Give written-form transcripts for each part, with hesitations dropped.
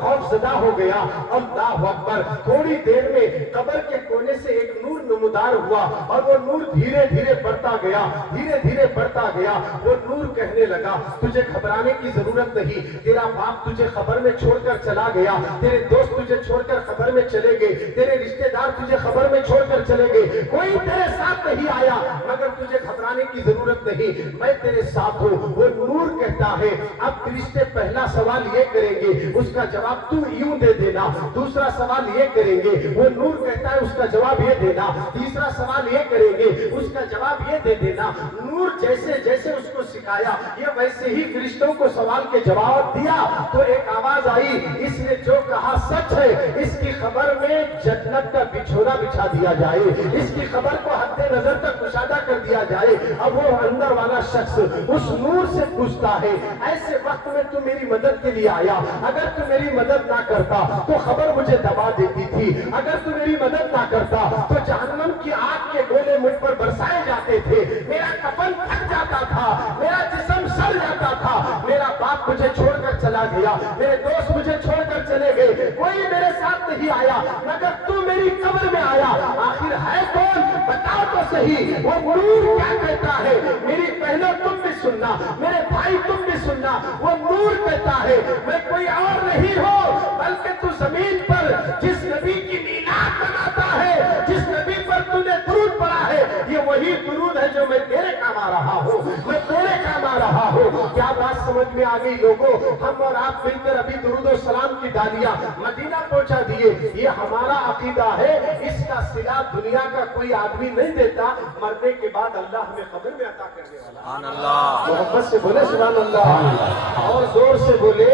خوف زدہ ہو گیا۔ اللہ اکبر، تھوڑی دیر میں قبر کے کونے سے ایک نور نمودار ہوا اور وہ نور دھیرے دھیرے بڑھتا گیا، دھیرے دھیرے بڑھتا گیا۔ وہ نور کہنے لگا تجھے گھبرانے کی ضرورت نہیں، تیرا باپ تجھے قبر میں چھوڑ کر چلا گیا، تیرے دوست تجھے چھوڑ کر قبر میں چلے گئے، تیرے رشتہ دار تجھے قبر میں چھوڑ کر چلے گئے، کوئی تیرے ساتھ نہیں آیا، مگر تجھے گھبرانے کی ضرورت نہیں، میں تیرے ساتھ ہوں۔ وہ نور کہتا ہے اب فرشتے پہلا سوال یہ کریں گے، اس کا جواب تو یوں دے دینا، دوسرا سوال یہ کریں گے، وہ نور کہتا ہے اس کا جواب یہ دینا، تیسرا سوال یہ کریں گے، اس کا جواب یہ دے دینا۔ نور جیسے جیسے اس کو سکھایا یہ ویسے ہی فرشتوں کو سوال کے جواب دیا تو ایک آواز آئی، اس نے جو کہا سچ ہے، اس کی خبر میں جنت کا بچھونا بچھا دیا جائے، اس کی خبر کو حد نظر تک کشادہ کر دیا جائے۔ اب وہ اندر والا شخص اس نور سے پوچھتا ہے ایسے وقت میں تو میری مدد کے لیے آیا، اگر تو میری مدد نہ کرتا تو خبر مجھے دبا دیتی تھی، اگر تو میری مدد نہ کرتا تو جہنم کی آگ کے گولے مجھ پر برسائے جاتے تھے، میرا کفن پھٹ جاتا تھا، میرا جسم سڑ جاتا تھا، میرا باپ مجھے چھوڑ کر چلا گیا، میرے دوست مجھے چھوڑ کر چلے گئے، کوئی میرے ساتھ نہیں آیا، مگر تو میری قبر میں آیا، آخر ہے کون بتا تو صحیح۔ وہ نور کیا کہتا ہے، میری بہنوں تم بھی سننا، میرے بھائی تم بھی سننا، وہ نور کہتا ہے میں کوئی اور نہیں ہوں بلکہ تو زمین پر جس نبی کی میلاد مناتا ہے، جس نبی پر تو نے درود پڑھا ہے، یہ وہی درود ہے جو میں تیرے کام آ رہا ہوں، میں تیرے کام آ رہا ہوں۔ کیا بات سمجھ میں آ گئی لوگوں؟ ہم اور آپ مل کر ابھی درود و سلام کی ڈالیاں مدینہ پہنچا دیے، یہ ہمارا عقیدہ ہے، اس کا صلہ دنیا کا کوئی آدمی نہیں دیتا، مرنے کے بعد اللہ ہمیں قبر میں عطا کرنے والا۔ سبحان اللہ، محبت سے بولے سبحان اللہ، اور زور سے بولے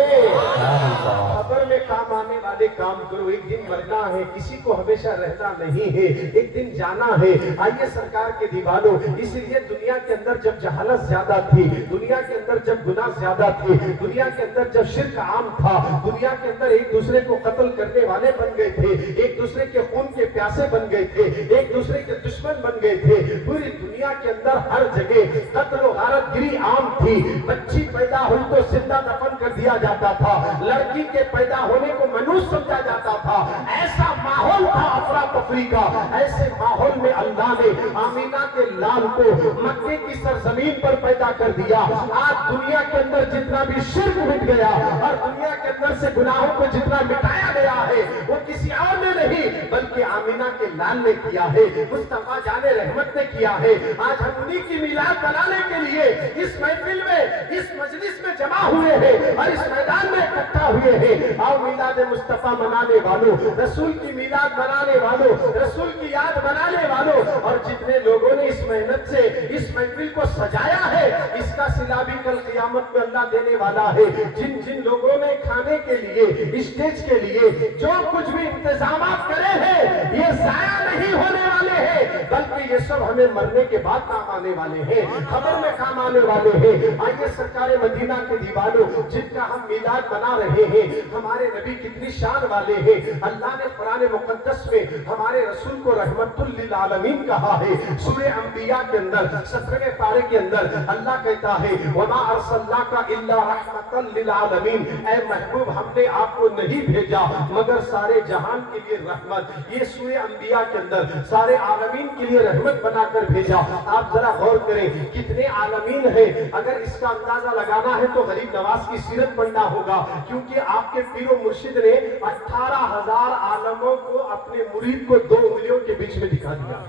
قبر میں کام آنے والے کام کرو، ایک دن مرنا ہے، کسی کو ہمیشہ رہنا نہیں ہے، ایک دن جانا ہے۔ آئیے سرکار کے دیوانوں، اس لیے دنیا کے اندر جب جہالت زیادہ تھی، دنیا کے اندر جب گناہ زیادہ تھے، دنیا کے اندر جب شرک عام تھا، دنیا کے اندر ایک دوسرے کو قتل کرنے والے بن گئے تھے، ایک دوسرے کے خون کے پیاسے بن گئے تھے، ایک دوسرے کے دشمن بن گئے تھے، پوری دنیا کے اندر ہر جگہ قتل و غارت گری عام تھی، بچی پیدا ہوئی تو زندہ دفن کر دیا جاتا تھا، لڑکی کے پیدا ہونے کو منحوس سمجھا جاتا تھا، ایسا ماحول تھا افراتفری کا۔ ایسے ماحول میں اللہ نے آمینہ کے لال کو مکے کی سرزمین پر پیدا کر دیا۔ آج دنیا کے اندر جتنا بھی شرک مٹ گیا اور دنیا کے اندر سے گناہوں کو جتنا مٹایا گیا ہے وہ کسی اور نے نہیں بلکہ آمینہ کے لال نے کیا ہے، مصطفیٰ جان رحمت نے کیا ہے۔ آج ہم انہی کی میلاد منانے کے لیے اس محفل میں، اس مجلس میں جمع ہوئے ہیں اور اس میدان میں اکٹھا ہوئے ہیں۔ آؤ میلاد مصطفیٰ منانے والوں، رسول کی میلاد منانے والوں، رسول کی یاد منانے والوں، اور جتنے لوگوں نے اس محنت سے اس محفل کو سجایا ہے اس کا صلہ بھی کل قیامت میں اللہ دینے والا ہے۔ جن جن لوگوں نے کھانے کے لیے، اسٹیج کے لیے جو کچھ بھی انتظامات کرے ہیں یہ ضائع نہیں ہونے والے ہیں بلکہ یہ سب ہمیں مرنے کے بعد کام آنے والے ہیں، قبر میں کام آنے والے ہیں۔ آئیے سرکار مدینہ کے دیوانوں، جن کا ہم میلاد منا رہے ہیں، ہمارے نبی کتنی شان والے ہیں۔ اللہ نے قرآن مقدس میں ہمارے رسول کو رحمت للعالمین کہا ہے۔ سورہ انبیاء کے اندر 17ویں پارے کے اندر اللہ کہتا ہے وَمَا أَرْسَلْنَاكَ إِلَّا رَحْمَةً لِلْعَالَمِينَ، اے محبوب ہم نے آپ کو نہیں بھیجا مگر سارے جہان کے لیے رحمت۔ یہ سورہ انبیاء کے اندر سارے عالمین کے لیے رحمت بنا کر بھیجا۔ آپ ذرا غور کریں کتنے عالمین ہیں، اگر اس کا اندازہ لگانا ہے تو غریب نواز کی سیرت پڑھنا ہوگا، کیونکہ آپ کے پیر و مرشد نے 18,000 عالموں کو اپنے مرید کو 2 انگلیوں کے بیچ میں دکھا دیا۔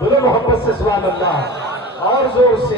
بولو محبت سے سبحان اللہ، اور زور سے۔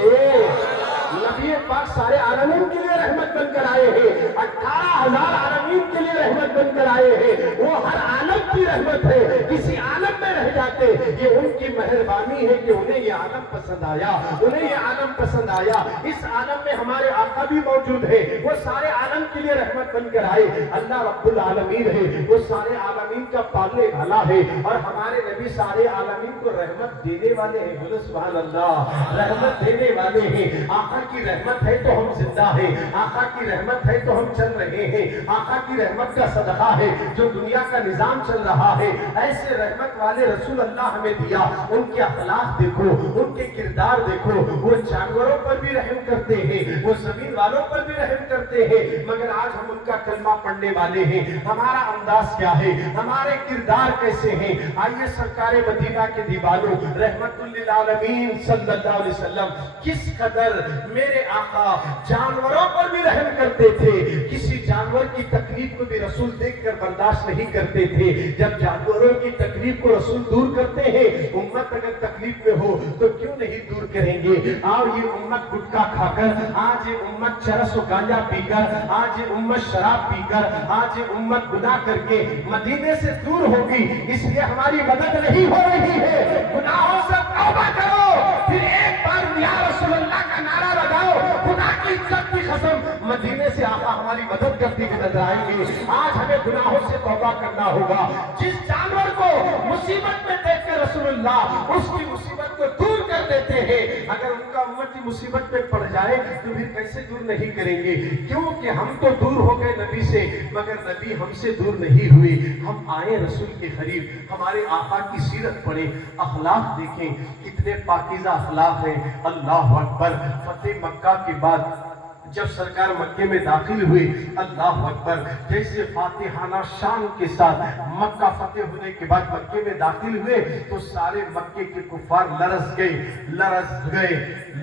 نبی پاک سارے عالمین کے لیے رحمت بن کر آئے ہیں، 18,000 عالمین کے لیے رحمت بن کر آئے ہیں۔ وہ ہر عالم کی رحمت ہے، کسی عالم میں رہ جاتے یہ ان کی مہربانی ہے کہ انہیں یہ عالم پسند آیا، انہیں یہ عالم پسند آیا۔ اس عالم میں ہمارے آقا بھی موجود ہے، وہ سارے عالم کے لیے رحمت بن کر آئے۔ اللہ رب العالمین ہے، وہ سارے عالمین کا پالنے والا ہے، اور ہمارے نبی سارے عالمین کو رحمت دینے والے ہیں۔ بولو سبحان اللہ، رحمت دینے والے ہیں۔ آقا کی رحمت ہے تو ہم زندہ ہیں، آقا کی رحمت ہے تو ہم چل رہے ہیں، آقا کی رحمت کا صدقہ ہے جو دنیا کا نظام چل رہا ہے۔ ایسے رحمت والے رسول اللہ ہمیں دیا ان کے اخلاق دیکھو، ان کے کردار دیکھو، وہ جانوروں پر بھی رحم کرتے ہیں، وہ زمین والوں پر بھی رحم کرتے ہیں، مگر آج ہم ان کا کلمہ پڑھنے والے ہیں، ہمارا انداز کیا ہے، ہمارے کردار کیسے ہیں؟ آئیے سرکار مدینہ کے دیوانوں رحمت للعالمین صلی اللہ علیہ وسلم کس قدر میرے آقا جانوروں پر بھی رحم کرتے تھے، کسی جانور کی تکلیف کو بھی رسول دیکھ کر برداشت نہیں کرتے تھے۔ جب جانوروں کی تکلیف کو رسول دور کرتے ہیں، امت اگر تکلیف میں ہو تو کیوں نہیں دور کریں گے؟ آؤ یہ امت گٹکا کھا کر، آج یہ امت چرس و گانجا پی کر، آج یہ امت شراب پی کر، آج یہ امت گناہ کر کے مدینے سے دور ہوگی، اس لیے ہماری مدد نہیں ہو رہی ہے۔ گناہوں سے توبہ کرو، پھر ایک بار یا رسول اللہ کا نعرہ لگاؤ، خدا کی عزت کی قسم مدینے سے آقا ہماری مدد کرتے ہوئے نظر آئیں گے۔ آج ہمیں گناہوں سے توبہ کرنا ہوگا۔ جس جانور کو مصیبت میں دیکھ کے رسول اللہ اس کی مصیبت کو دور کر دیتے ہیں، اگر ان کا امتی مصیبت میں پڑ جائے تو پھر کیسے دور نہیں کریں گے؟ کیونکہ ہم تو دور ہو گئے نبی سے، مگر نبی ہم سے دور نہیں ہوئے۔ ہم آئے رسول کے قریب، ہمارے آقا کی سیرت پڑھیں، اخلاق دیکھیں، کتنے پاکیزہ اخلاق ہیں۔ اللہ اکبر۔ فتح مکہ کے بعد جب سرکار مکے میں داخل ہوئے، اللہ اکبر، جیسے فاتحانہ شان کے ساتھ مکہ فتح ہونے کے بعد مکے میں داخل ہوئے تو سارے مکے کے کفار لرز گئے،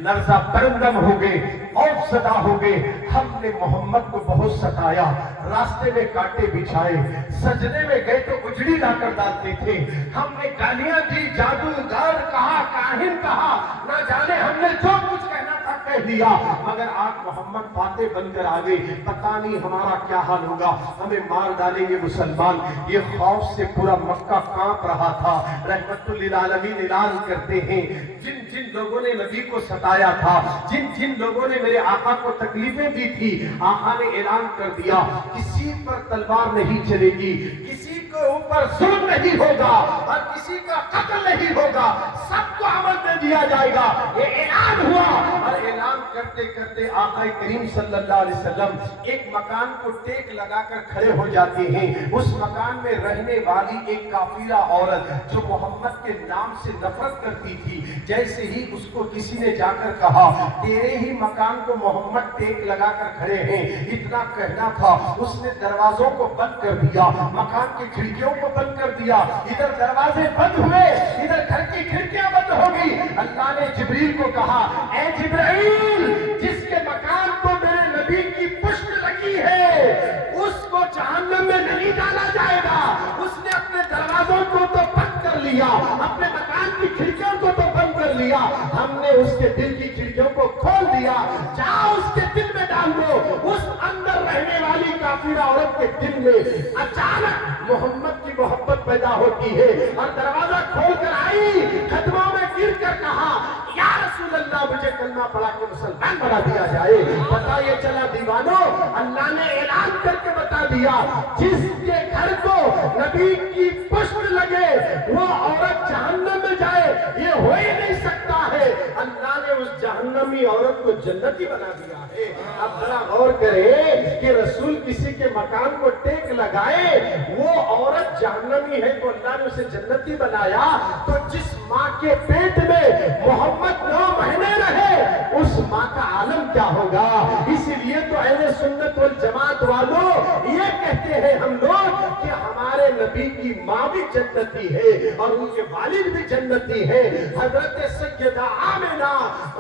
لرزہ برندم ہو گئے، خوف زدہ ہو گئے۔ ہم نے محمد کو بہت ستایا، راستے میں کانٹے بچھائے، سجدے میں گئے تو اجڑی لا کر ڈالتے تھے، ہم نے گالیاں دی، جادوگر کہا، کاہن کہا، نہ جانے ہم نے جو کچھ کہنا تھا کہہ دیا، مگر آج محمد فاتح بن کر آگے، پتہ نہیں ہمارا کیا حال ہوگا، ہمیں مار ڈالیں گے مسلمان۔ یہ خوف سے پورا مکہ کانپ رہا تھا۔ رحمت للعالمین اعلان کرتے ہیں، جن جن لوگوں نے نبی کو ستایا تھا، جن جن لوگوں نے میرے آقا کو تکلیفیں دی تھی، آقا نے اعلان کر دیا کسی پر تلوار نہیں چلے گی، کسی کے اوپر ظلم نہیں ہوگا اور کسی کا قتل نہیں ہوگا، سب کو عمل میں دیا جائے گا۔ یہ اعلان ہوا اور اعلان کرتے کرتے آقا کریم صلی اللہ علیہ وسلم ایک مکان کو ٹیک لگا کر کھڑے ہو جاتے ہیں۔ اس مکان میں رہنے والی ایک کافرہ عورت جو محمد کے نام سے نفرت کرتی تھی، جیسے ہی اس کو کسی نے جا کر کہا تیرے ہی مکان کو محمد ٹیک لگا کر کھڑے ہیں، اتنا کہنا تھا، اس نے دروازوں کو بند کر دیا، مکان کی کھڑکیوں کو بند کر دیا، ادھر دروازے بند ہوئے، ادھر گھر کی کھڑکیاں بند ہو گئی۔ اللہ نے جبریل کو کہا، اے جبرائیل، جس کے مکان کو میرے نبی کی پشت لگی ہے اس کو جہنم میں نہیں ڈالا جائے گا۔ اس نے اپنے دروازوں کو تو بند کر لیا، اپنے مکان کی کھڑکیوں کو تو بند کر لیا، ہم نے اس کے دل کی کھڑکیوں کو کھول دیا، جاؤ اس کے دل میں ڈال دو۔ اس اندر رہنے والی کافرہ عورت کے دل میں اچانک محمد کی محبت پیدا ہوتی ہے اور دروازہ کھول کر آئی، قدموں میں گر کر کہا، یا رسول اللہ، مجھے کلمہ پڑھا کے مسلمان بنا دیا جائے۔ پتہ یہ چلا دیوانوں، اللہ نے اعلان کر کے بتا دیا، جس کے گھر کو نبی کی پشت لگے وہ عورت جہنم میں جائے، یہ ہو ہی نہیں سکتا ہے۔ اللہ نے اس جہنمی عورت کو جنتی بنا دیا ہے۔ اب ذرا غور کریں کہ رسول کسی کے مکان کو ٹیک لگائے، وہ عورت جہنمی ہے تو اللہ نے اسے جنتی بنایا، تو جس ماں کے پیٹ میں محمد 9 مہینے رہے اس ماں کا عالم کیا ہوگا؟ اسی لیے تو اہل سنت والجماعت والوں یہ کہتے ہیں ہم لوگ کہ ہمارے نبی کی ماں بھی جنتی ہے اور ان کے والد بھی جنتی ہے۔ حضرت سیدہ آمنہ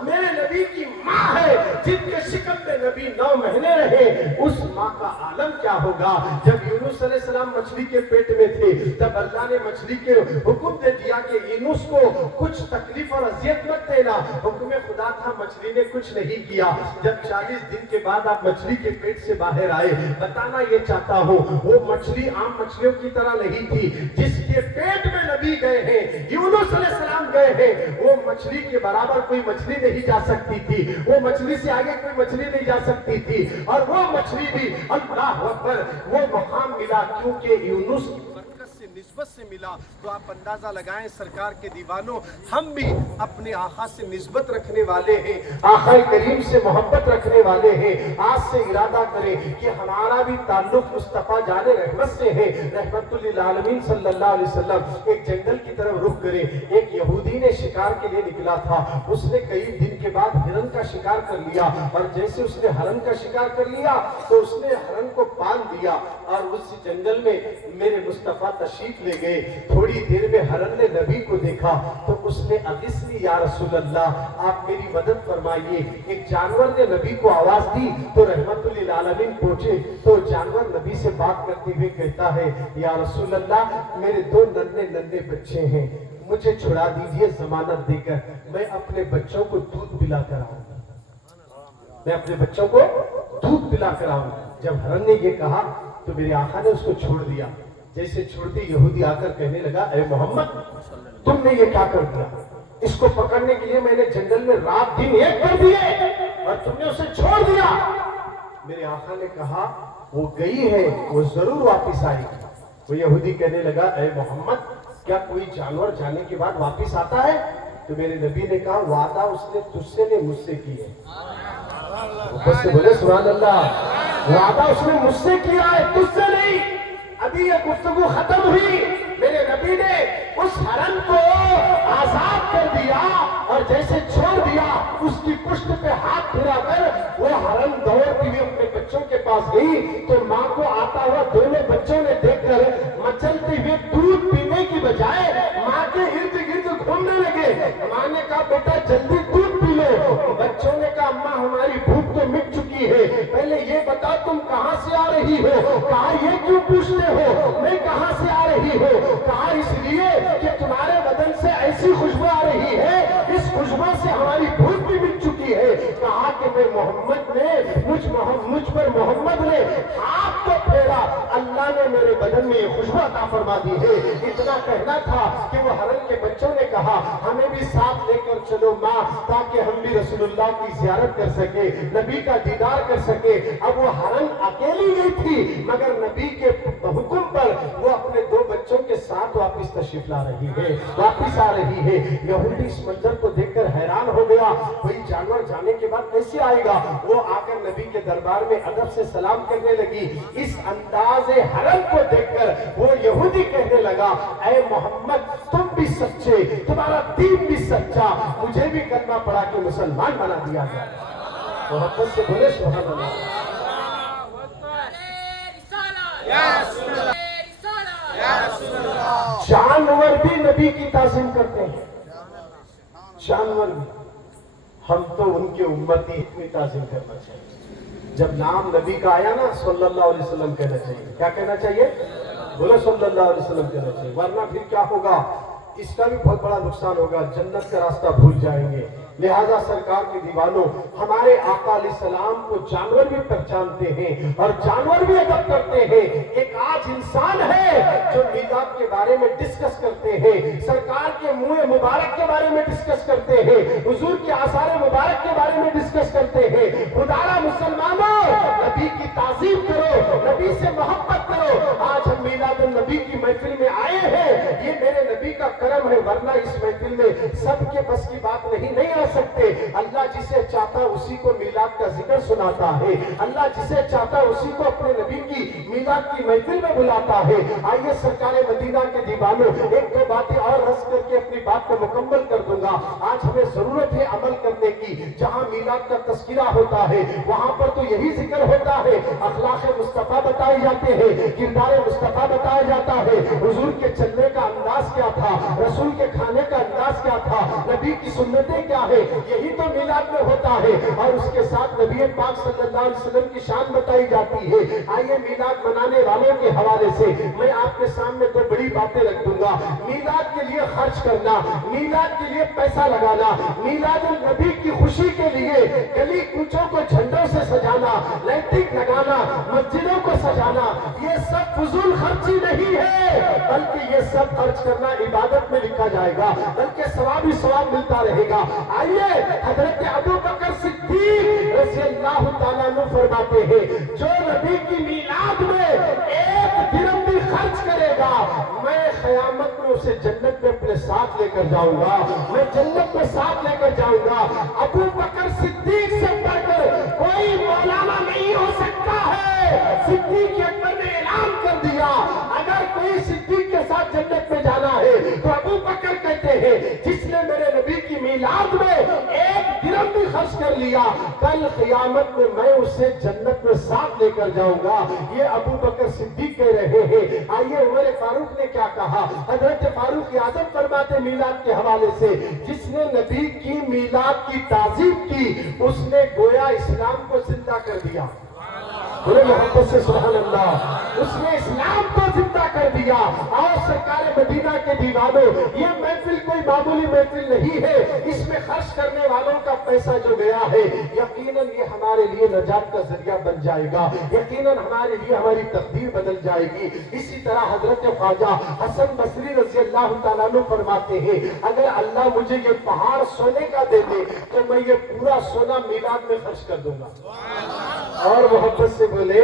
میرے نبی کی ماں ہے، جن کے شکم میں نبی 9 مہینے رہے، اس ماں کا عالم کیا ہوگا؟ جب یونس علیہ السلام مچھلی کے پیٹ میں تھے تب اللہ نے مچھلی کے حکم دے دیا کہ یونس کو کچھ تکلیف اور اذیت مت دینا، حکم خدا تھا، مچھلی نے کچھ نہیں کیا۔ جب 40 دن کے بعد آپ مچھلی کے پیٹ سے باہر آئے، بتانا یہ چاہتا ہوں وہ مچھلی عام مچھلیوں کی طرح نہیں تھی، جس کے پیٹ میں نبی گئے ہیں، یونس علیہ السلام گئے ہیں، وہ مچھلی کے برابر کوئی مچھلی نہیں جا سکتی تھی، وہ مچھلی سے آگے کوئی مچھلی نہیں جا سکتی تھی، اور وہ مچھلی بھی اللہ اکبر وہ مقام ملا کیونکہ یونس کی برکت سے نسبت نسبت سے ملا تو آپ اندازہ لگائیں سرکار کے دیوانوں، ہم بھی اپنے آقا سے نسبت رکھنے والے ہیں، آقا کریم سے محبت رکھنے والے ہیں۔ آج سے ارادہ کریں کہ ہمارا بھی تعلق مصطفیٰ جان رحمت سے ہے، رحمت للعالمین صلی اللہ علیہ وسلم۔ ایک جنگل کی طرف رخ کریں، ایک یہودی نے شکار کے لیے نکلا تھا، اس نے کئی دن کے بعد ہرن کا شکار کر لیا، اور جیسے اس نے ہرن کا شکار کر لیا تو اس نے ہرن کو باندھ دیا اور اس جنگل میں میرے مصطفیٰ تشریف لے گئے۔ تھوڑی دیر میں ہرن نے نبی کو دیکھا تو اس نے اغثنی یا رسول اللہ، آپ میری مدد فرمائیے۔ ایک جانور نے نبی کو آواز دی تو رحمت للعالمین پہنچے تو جانور نبی سے بات کرتے ہوئے کہتا ہے، یا رسول اللہ میرے دو ننھے بچے ہیں، مجھے چھڑا دیجئے ضمانت دے کر، میں اپنے بچوں کو دودھ پلا کر آؤں گا، میں اپنے بچوں کو دودھ پلا کر آؤں گا۔ جب ہرن نے یہ کہا تو میرے آقا نے اس کو چھوڑ دیا۔ جیسے چھوڑتے یہودی آ کر کہنے لگا، اے محمد تم نے یہ کیا کر دیا؟ اس کو پکڑنے کے لیے میں نے جنگل میں رات دن ایک کر دیے اور تم نے اسے چھوڑ دیا۔ میرے آقا نے کہا وہ گئی ہے، وہ ضرور واپس آئے گی۔ وہ یہودی کہنے لگا، اے محمد کیا کوئی جانور جانے کے بعد واپس آتا ہے؟ تو میرے نبی نے کہا وعدہ اس نے تجھ سے نہیں مجھ سے کی ہے۔ اوپر سے بولے سبحان اللہ، وعدہ اس نے مجھ سے کیا ہے، تجھ سے نہیں۔ ابھی یہ گفتگو ختم ہوئی، میرے نبی نے اس ہرن کو آزاد کر دیا اور جیسے چھوڑ دیا اس کی پشت پہ ہاتھ پھرا کر وہ ہرن دوڑتی ہوئی اپنے بچوں کے پاس گئی تو ماں کو آتا ہوا دونوں بچوں نے دیکھ کر مچلتے ہوئے دودھ پینے کی بجائے ماں کے ارد گرد گھومنے لگے۔ ماں نے کہا بیٹا جلدی دودھ پی لو۔ بچوں نے کہا اماں ہماری بھوک تو مٹ چکی ہے، پہلے یہ بتا تم کہاں سے آ رہی ہو؟ کہا یہ کیوں پوچھتے ہو میں کہاں سے آ رہی ہوں؟ کہا اس لیے کہ تمہارے بدن سے ایسی خوشبو آ رہی ہے، اس خوشبو سے ہماری بھوک بھی مٹ چکی ہے۔ کہا کہ میں محمد نے مجھ پر محمد نے ہاتھ کو پھیرا، اللہ نے میرے بدن میں یہ خوشبو عطا فرما دی ہے۔ اتنا کہنا تھا کہ وہ ہرن کے بچوں نے کہا ہمیں بھی ساتھ لے کر چلو ماں، تاکہ ہم بھی رسول اللہ کی زیارت کر سکے، نبی کا دیدار کر سکے۔ اب وہ ہرن اکیلی نہیں تھی مگر نبی کے حکم پر وہ اپنے دو بچوں کے ساتھ واپس تشریف لا رہی ہے، واپس آ رہی ہے۔ یہودی اس منظر کو دیکھ کر حیران ہو گیا، کوئی جانور جانے کے بعد کیسے آئے گا؟ وہ آ کر نبی کے دربار میں ادب سے سلام کرنے لگی۔ اس انداز ہرن کو دیکھ کر وہ یہودی کہنے لگا، اے محمد تم بھی سچے، تمہارا دین بھی سچا، مجھے بھی کلمہ پڑھا کے مسلمان بنا دیا جائے۔ محبت سے بولے سبحان اللہ۔ جانور بھی نبی کی تعظیم کرتے ہیں، جانور بھی، ہم تو ان کے امتی اتنی تعظیم کرنا چاہیے۔ جب نام نبی کا آیا نا صلی اللہ علیہ وسلم کہنا چاہیے۔ کیا کہنا چاہیے؟ بولو صلی اللہ علیہ وسلم کہنا چاہیے، ورنہ پھر کیا ہوگا؟ اس کا بھی بہت بڑا نقصان ہوگا، جنت کا راستہ بھول جائیں گے۔ لہذا سرکار کے دیوانوں، ہمارے آقا علیہ السلام کو جانور بھی پہچانتے ہیں اور جانور بھی ادب کرتے ہیں۔ ایک آج انسان ہے جو میلاد کے بارے میں ڈسکس کرتے ہیں، سرکار کے منہ مبارک کے بارے میں ڈسکس کرتے ہیں، حضور کے آثار مبارک کے بارے میں ڈسکس کرتے ہیں۔ خدارا مسلمانوں، نبی کی تعظیم کرو، نبی سے محبت کرو۔ آج ہم میلاد النبی کی محفل میں آئے ہیں، یہ میرے نبی کا کرم ہے، ورنہ اس محفل میں سب کے بس کی بات نہیں آ سکتے۔ اللہ جسے چاہتا اسی کو میلاد کا ذکر سناتا ہے، اللہ جسے چاہتا اسی کو اپنے نبی کی میلاد کی محفل میں بلاتا ہے۔ آئیے سرکار مدینہ کے دیوانوں، ایک دو باتیں اور رس کر کے اپنی بات کو مکمل کر دوں گا۔ آج ہمیں ضرورت ہے عمل کرنے کی۔ جہاں میلاد کا تذکرہ ہوتا ہے وہاں پر تو یہی ذکر ہوتا ہے، اخلاق مصطفیٰ بتائے جاتے ہیں، کردار مصطفیٰ بتایا جاتا ہے، حضور کے چلنے کا انداز کیا تھا، رسول کے کھانے کا انداز کیا تھا، نبی کی سنتیں کیا ہے، یہی تو میلاد میں ہوتا ہے۔ اور اس کے ساتھ نبی پاک صلی اللہ علیہ وسلم کی شان بتائی جاتی ہے۔ آئیے میلاد منانے والوں کے حوالے سے میں آپ کے سامنے دو بڑی باتیں رکھ دوں گا۔ میلاد کے لیے خرچ کرنا، میلاد کے لیے پیسہ لگانا، میلاد النبی کی خوشی کے لیے گلی کوچوں کو جھنڈوں سے سجانا، لائٹنگ لگانا، مسجدوں کو سجانا، یہ سب فضول خرچی نہیں ہے، بلکہ یہ سب خرچ کرنا عبادت میں لکھا جائے گا، بلکہ ثواب ہی ثواب ملتا رہے گا۔ آئیے حضرت ابو بکر صدیق رضی اللہ تعالیٰ عنہ فرماتے ہیں، جو نبی کی میلاد میں ایک درہم بھی خرچ کرے گا، میں قیامت میں اسے جنت میں اپنے ساتھ لے کر جاؤں گا، میں جنت میں ساتھ لے کر جاؤں گا۔ ابو بکر صدیق سے بڑھ کر کوئی مولانا نہیں ہو سکتا ہے۔ صدیق اکبر نے اعلان کر دیا اگر کوئی صدیق کے ساتھ جنت میں جانا ہے تو ابو بکر کہتے ہیں جس نے میرے نبی کی میلاد میں ایک درہم بھی خرچ کر لیا، کل قیامت میں اسے جنت میں ساتھ لے کر جاؤں گا۔ یہ ابو بکر صدیق کہہ رہے ہیں۔ آئیے عمر فاروق نے کیا کہا؟ حضرت فاروق اعظم فرماتے میلاد کے حوالے سے جس نے نبی کی میلاد کی تعظیم کی اس نے گویا اسلام کو زندہ کر دیا۔ بڑے محبت سے سبحان اللہ، اس نے اسلام کو زندہ کر دیا۔ اور سرکار مدینہ کے دیوانوں، یہ محفل کوئی معمولی محفل نہیں ہے، اس میں خرچ کرنے والوں کا پیسہ جو گیا ہے یقیناً یہ ہمارے لیے نجات کا ذریعہ بن جائے گا، یقیناً ہمارے لیے ہماری تقدیر بدل جائے گی۔ اسی طرح حضرت خواجہ حسن بصری رضی اللہ تعالیٰ عنہ فرماتے ہیں اگر اللہ مجھے یہ پہاڑ سونے کا دے دے تو میں یہ پورا سونا میلاد میں خرچ کر دوں گا۔ اور محبت سے بولے،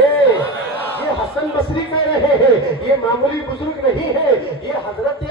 یہ حسن بصری کہہ رہے ہیں، یہ معمولی بزرگ نہیں ہے، یہ حضرت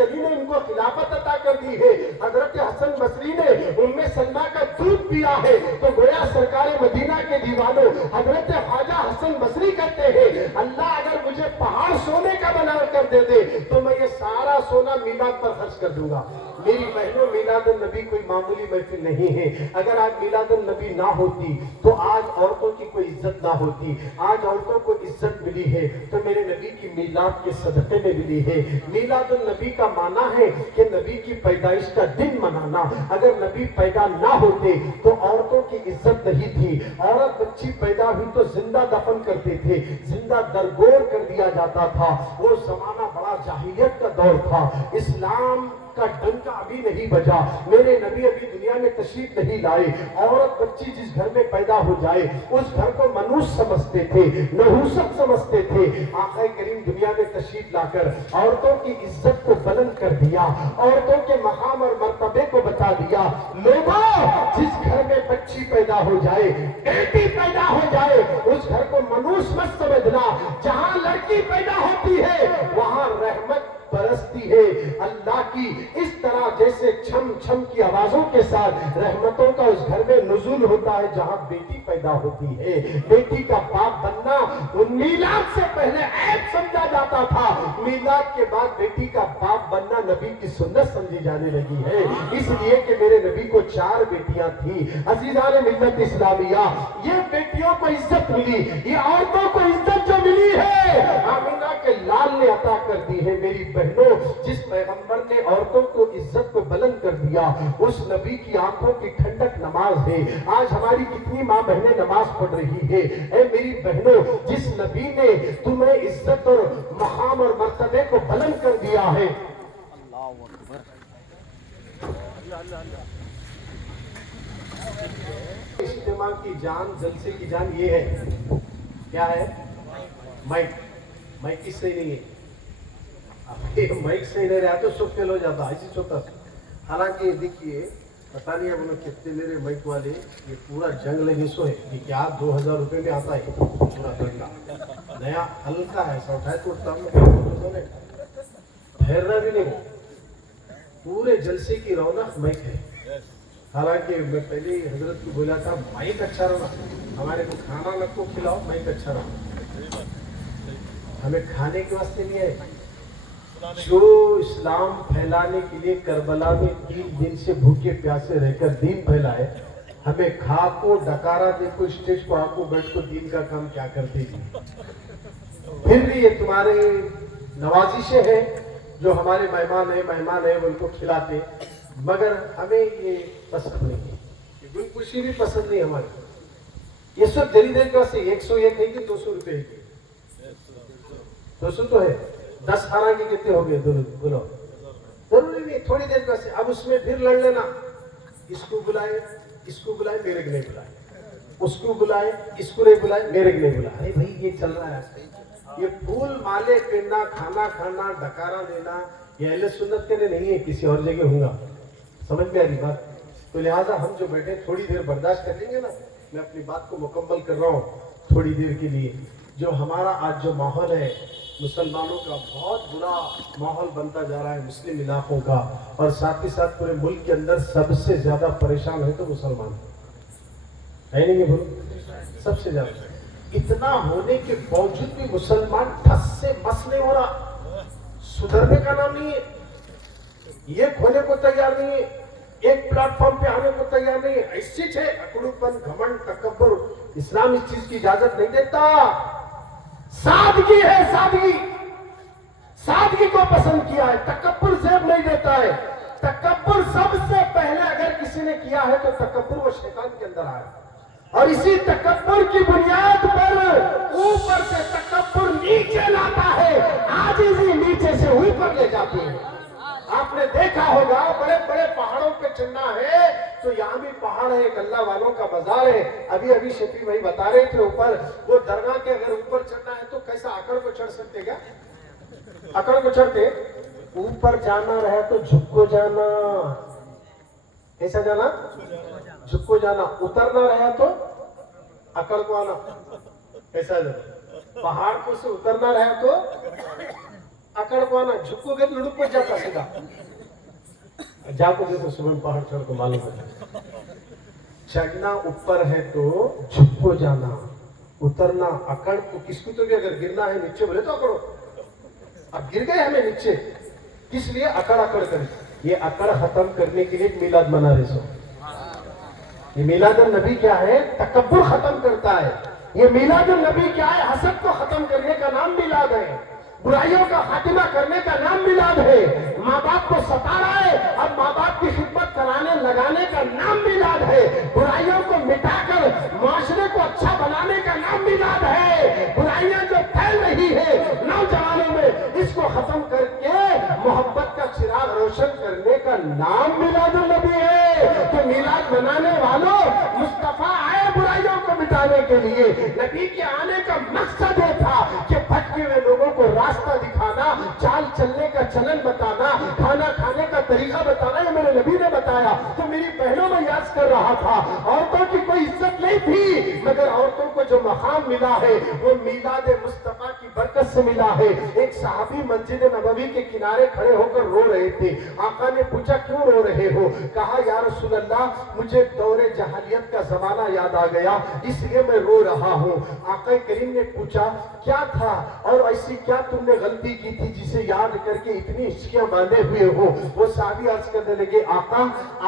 علی نے ان کو خلافت عطا کر دی ہے۔ حضرت حسن بصری نے ام سلمہ کا دودھ پیا ہے تو گویا سرکار مدینہ کے دیوانوں حضرت خواجہ حسن بصری کہتے ہیں اللہ اگر مجھے پہاڑ سونے کا بنا کر دے دے تو میں یہ سارا سونا میلاد پر خرچ کر دوں گا۔ میری بہنوں، میلاد النبی کوئی معمولی محفل نہیں ہے۔ اگر آج میلاد النبی نہ ہوتی تو آج عورتوں کی کوئی عزت نہ ہوتی۔ آج عورتوں کو عزت ملی ہے تو میرے نبی کی میلاد کے صدقے میں ملی ہے۔ میلاد النبی کا معنی ہے کہ نبی کی پیدائش کا دن منانا۔ اگر نبی پیدا نہ ہوتے تو عورتوں کی عزت نہیں تھی۔ عورت بچی پیدا ہوئی تو زندہ دفن کرتے تھے، زندہ درگور کر دیا جاتا تھا۔ وہ زمانہ بڑا جاہلیت کا دور تھا۔ اسلام کا ڈنکا ابھی نہیں بجا، میرے نبی ابھی دنیا میں تشریف نہیں لائے۔ عورت بچی جس گھر میں پیدا ہو جائے اس گھر کو منوس سمجھتے تھے، نحوست سمجھتے تھے۔ آقا کریم دنیا میں تشریف لا کر عورتوں کی عزت کو بلند کر دیا، عورتوں کے مقام اور مرتبے کو بتا دیا۔ لوگوں، جس گھر میں بچی پیدا ہو جائے، بیٹی پیدا ہو جائے، اس گھر کو منوس مت سمجھنا۔ جہاں لڑکی پیدا ہوتی ہے وہاں رحمت برستی ہے اللہ کی۔ اس طرح جیسے چھم چھم کی آوازوں کے ساتھ رحمتوں کا اس گھر میں نزول ہوتا ہے جہاں بیٹی پیدا ہوتی ہے۔ بیٹی کا باپ بننا میلاد سے پہلے عیب سمجھا جاتا تھا، میلاد کے بعد بیٹی کا باپ بننا نبی کی سنت سمجھی جانے لگی ہے۔ اس لیے کہ میرے نبی کو 4 بیٹیاں تھیں۔ عزیزان ملت اسلامیہ، یہ بیٹیوں کو عزت ملی، یہ عورتوں کو عزت جو ملی ہے آمینہ کے لال نے عطا کر دی ہے۔ میری بہنوں، جس پیغمبر نے عورتوں کو عزت کو بلند کر دیا اس نبی کی آنکھوں کی ٹھنڈک نماز ہے۔ آج ہماری کتنی ماں بہنیں نماز پڑھ رہی ہے۔ اے میری بہنوں، جس نبی نے تمہیں عزت اور مقام اور مرتبے کو بلند کر دیا ہے، اجتماع کی جان، جلسے کی جان یہ ہے، کیا ہے؟ مائک۔ مائک کس سے نہیں ہے؟ مائک صحیح نہیں رہا تو سب فیل ہو جاتا، ایسی چھوٹا سا۔ حالانکہ دیکھیے پتہ نہیں اب انہوں کتنے میرے مائک والے یہ پورا جنگ لگے سو ہے کہ کیا 2000 روپے میں آتا ہے پورا ڈنڈا نیا ہلکا ہے، ایسا اٹھائے تو اٹھتا ہوں پھیرنا بھی نہیں، پورے جلسے کی رونق مائک ہے۔ حالانکہ میں پہلے ہی حضرت کو بولا تھا مائک اچھا رہا، ہمارے کو کھانا نہ کو کھلاؤ، مائک اچھا رہا، ہمیں کھانے کے واسطے نہیں ہے۔ جو اسلام پھیلانے کے لیے کربلا میں 3 دن سے بھوکے پیاسے رہ کر دین پھیلائے، ہمیں کھا کو ڈکارا دے کو اسٹیج کو آکو بیٹھ کو دین کا کام کیا کرتے تھے۔ پھر بھی یہ تمہارے نوازشیں ہیں، جو ہمارے مہمان ہیں ان کو کھلاتے، مگر ہمیں یہ پسند نہیں ہے، یہ گل خوشی بھی پسند نہیں ہماری۔ یہ سب جریدے کا سے 101 ہے کہ 200 روپے ہے؟ 200 تو ہے، 10 18 کے کتنے ہو گئے؟ بولو، ضروری نہیں، تھوڑی دیر کا سے۔ اب اس میں پھر لڑ لینا، اس کو بلائے میرے کو نہیں بلائے، اس کو بلائے اس کو نہیں بلائے میرے کو نہیں بلائے۔ ارے بھائی یہ چل رہا ہے، یہ پھول مالے پہننا، کھانا کھانا، ڈکارا دینا یہ اہل سنت کے لیے نہیں ہے، کسی اور جگہ ہوگا۔ سمجھ میں آ رہی بات؟ تو لہٰذا ہم جو بیٹھے تھوڑی دیر برداشت کر لیں گے نا، میں اپنی بات کو مکمل کر رہا ہوں تھوڑی دیر کے لیے۔ جو ہمارا آج جو ماحول ہے مسلمانوں کا بہت برا ماحول بنتا جا رہا ہے مسلم علاقوں کا، اور ساتھ ہی ساتھ پورے ملک کے اندر سب سے زیادہ پریشان ہے تو مسلمان ہے نہیں بولو، سب سے زیادہ۔ اتنا ہونے کے باوجود بھی مسلمان ٹھس سے مس نہیں ہو رہا، سدھرنے کا نام نہیں ہے، یہ کھونے کو تیار نہیں ہے، ایک پلیٹ فارم پہ آنے کو تیار نہیں ہے۔ ایسی ہے اکڑو پن، گھمنڈ، تکبر، اسلام اس چیز کی اجازت نہیں دیتا۔ سادگی ہے، سادگی، سادگی کو پسند کیا ہے، تکبر زیب نہیں دیتا ہے۔ تکبر سب سے پہلے اگر کسی نے کیا ہے تو تکبر وہ شیطان کے اندر آیا، اور اسی تکبر کی بنیاد پر اوپر سے تکبر نیچے لاتا ہے، عاجزی نیچے سے اوپر لے جاتی ہے۔ آپ نے دیکھا ہوگا بڑے بڑے پہاڑوں پہ چڑھنا ہے تو یہاں بھی پہاڑ ہے، ایک اللہ والوں کا بازار ہے۔ ابھی شفیع بھائی بتا رہے تھے اوپر وہ درگاہ کے اگر اوپر چڑھنا ہے تو کیسا اکڑ کو چڑھ سکتے کیا؟ اکڑ کو چڑھتے، اوپر جانا رہے تو جھک کو جانا، کیسا جانا؟ جھک کو جانا۔ اترنا رہا تو اکڑ کو آنا، کیسا جانا؟ پہاڑ کو سے اترنا رہا تو اکڑ کو آنا، جھک کو گئے تو لڑک کو جاتا سیدھا، جا کو گئے تو صبح پہاڑ چڑھ کو معلوم ہوتا۔ چڑھنا اوپر ہے تو جھک کو جانا، اترنا اکڑ کو، کس کو تو بھی اگر گرنا ہے نیچے بولے تو اکڑو، اب گر گئے ہمیں نیچے، کس لیے؟ اکڑ اکڑ کر۔ یہ اکڑ ختم کرنے کے لیے میلاد منا رہے سو۔ یہ میلاد النبی کیا ہے؟ تکبر ختم کرتا ہے۔ یہ میلاد النبی کیا ہے؟ حسد کو ختم کرنے کا نام میلاد ہے، برائیوں کا خاتمہ کرنے کا نام میلاد ہے۔ ماں باپ کو ستا رہا ہے، اب ماں باپ کی خدمت کرانے لگانے کا نام میلاد ہے۔ برائیوں کو مٹا کر معاشرے کو اچھا بنانے کا نام میلاد ہے۔ برائیاں جو پھیل رہی ہے نوجوانوں میں، اس کو ختم کر کے محبت کا چراغ روشن کرنے کا نام میلاد النبی ہے۔ تو میلاد منانے والوں، مصطفیٰ آئے برائیوں کو مٹانے کے لیے۔ نبی کے آنے کا مقصد یہ تھا کہ بھٹکے ہوئے لوگوں کو راستہ دکھانا، چال چلنے کا چلن بتانا، کھانا کھانے کا طریقہ بتانا۔ یہ میرے نبی نے بتایا۔ تو میری بہنوں میں یاد کر رہا تھا، عورتوں کی کوئی عزت نہیں تھی، مگر عورتوں کو جو مقام ملا ہے وہ میلاد مصطفیٰ کی برکت سے ملا ہے۔ ایک صحابی مسجد نبوی کے کنارے کھڑے ہو کر رو رہے تھے۔ آقا نے پوچھا کیوں رو رہے ہو؟ کہا یا رسول اللہ مجھے دور جاہلیت کا زمانہ یاد آ گیا، اس لیے میں رو رہا ہوں۔ آقا کریم نے پوچھا کیا تھا اور ایسی کیا تم نے غلطی کی تھی جسے یاد کر کے اتنی ہچکیاں باندھے ہوئے ہو؟ وہ صحابی عرض کرنے لگے آقا